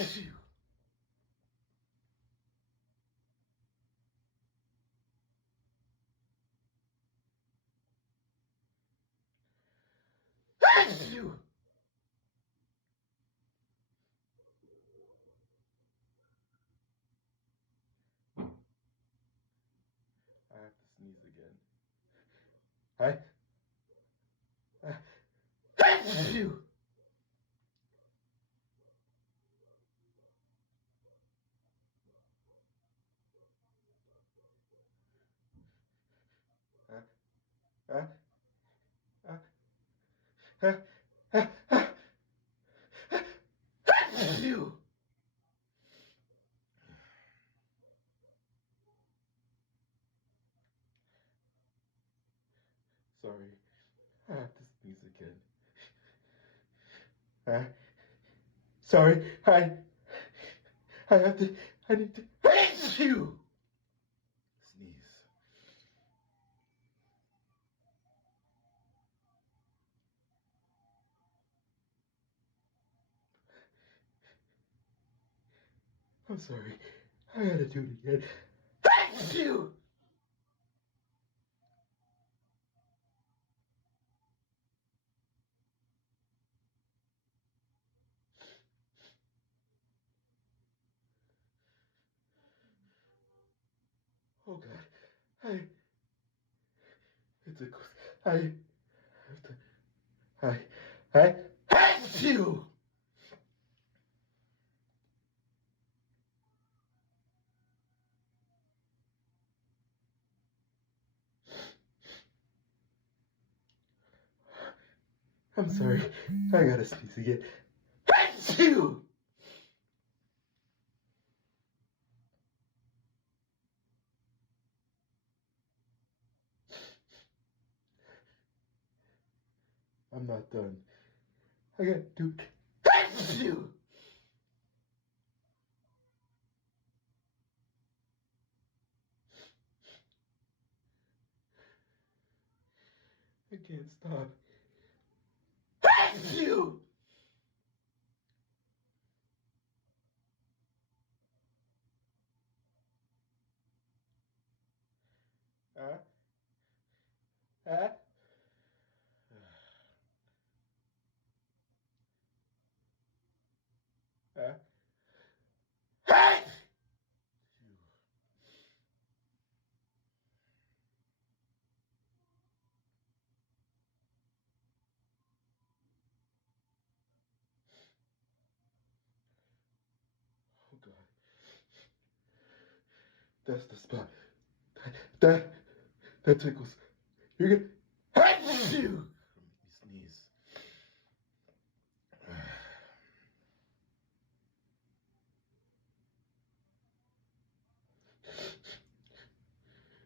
you. You. I have to sneeze again. You. Uh, uh, you. Sorry, I have to sneeze again. Sorry, I have to, I need to, you. Sneeze. I'm sorry, I gotta do it again. You. Oh God, it's a, I have to, you. I'm sorry, I gotta sneeze again. You. I'm not done. I gotta do, you. I can't stop. You. Uh, uh, uh, you. Oh God, that's the spot. That, that tickles. You're gonna, you. Make me sneeze.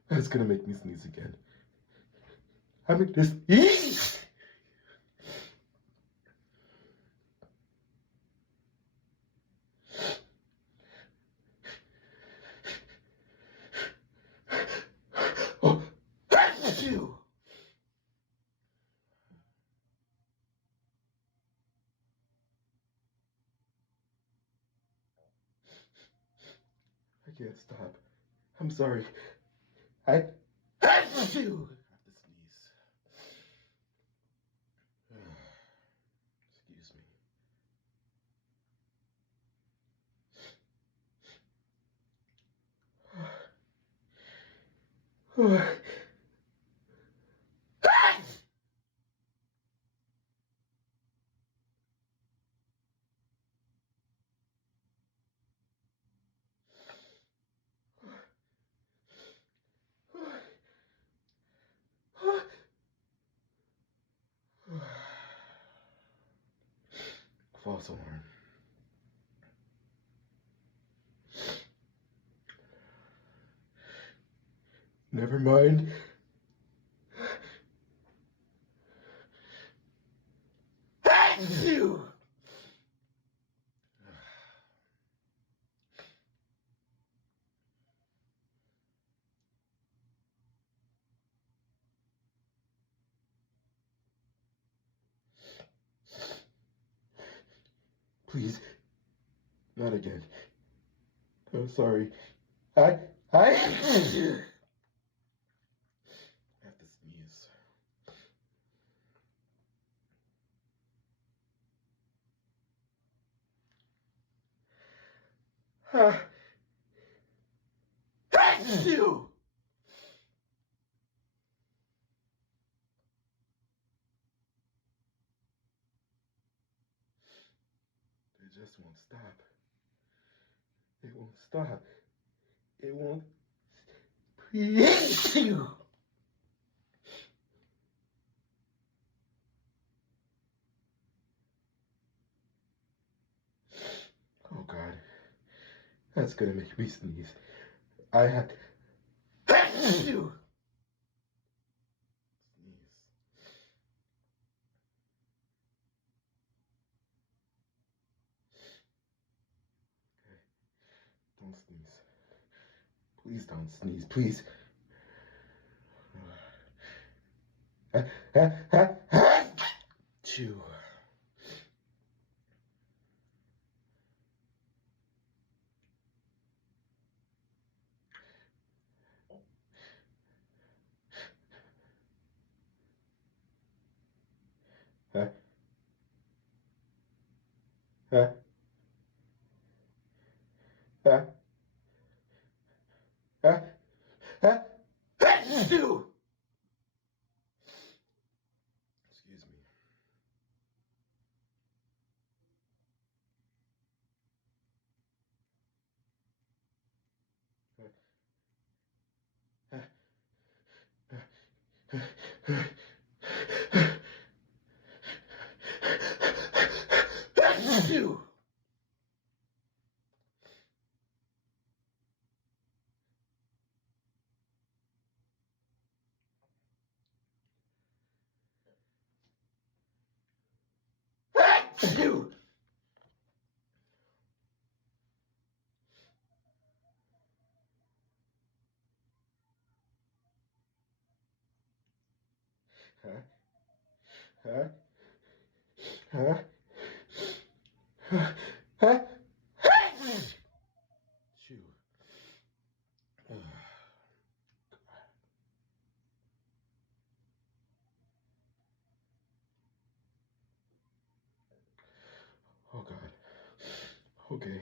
That's gonna make me sneeze again. I'm gonna sneeze. Oh, you. I can't stop. I'm sorry. I, you. I have to sneeze. Excuse me. False alarm. Never mind. You. Please, Not again. I'm sorry. I have to sneeze. Achoo! It just won't stop. It won't stop. It won't. Achoo! Oh God, that's gonna make me sneeze. I have to. Achoo! Sneeze. Okay, don't sneeze. Please don't sneeze, please. Chew. Huh? Huh? Huh? Huh? Huh? Achoo! Excuse me. Achoo! Achoo! Huh? Huh? Huh? Huh? Huh? Chew. Oh God. Okay.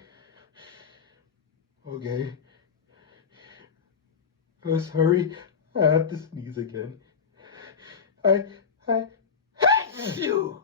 Okay. Oh, sorry. I have to sneeze again. I hate you.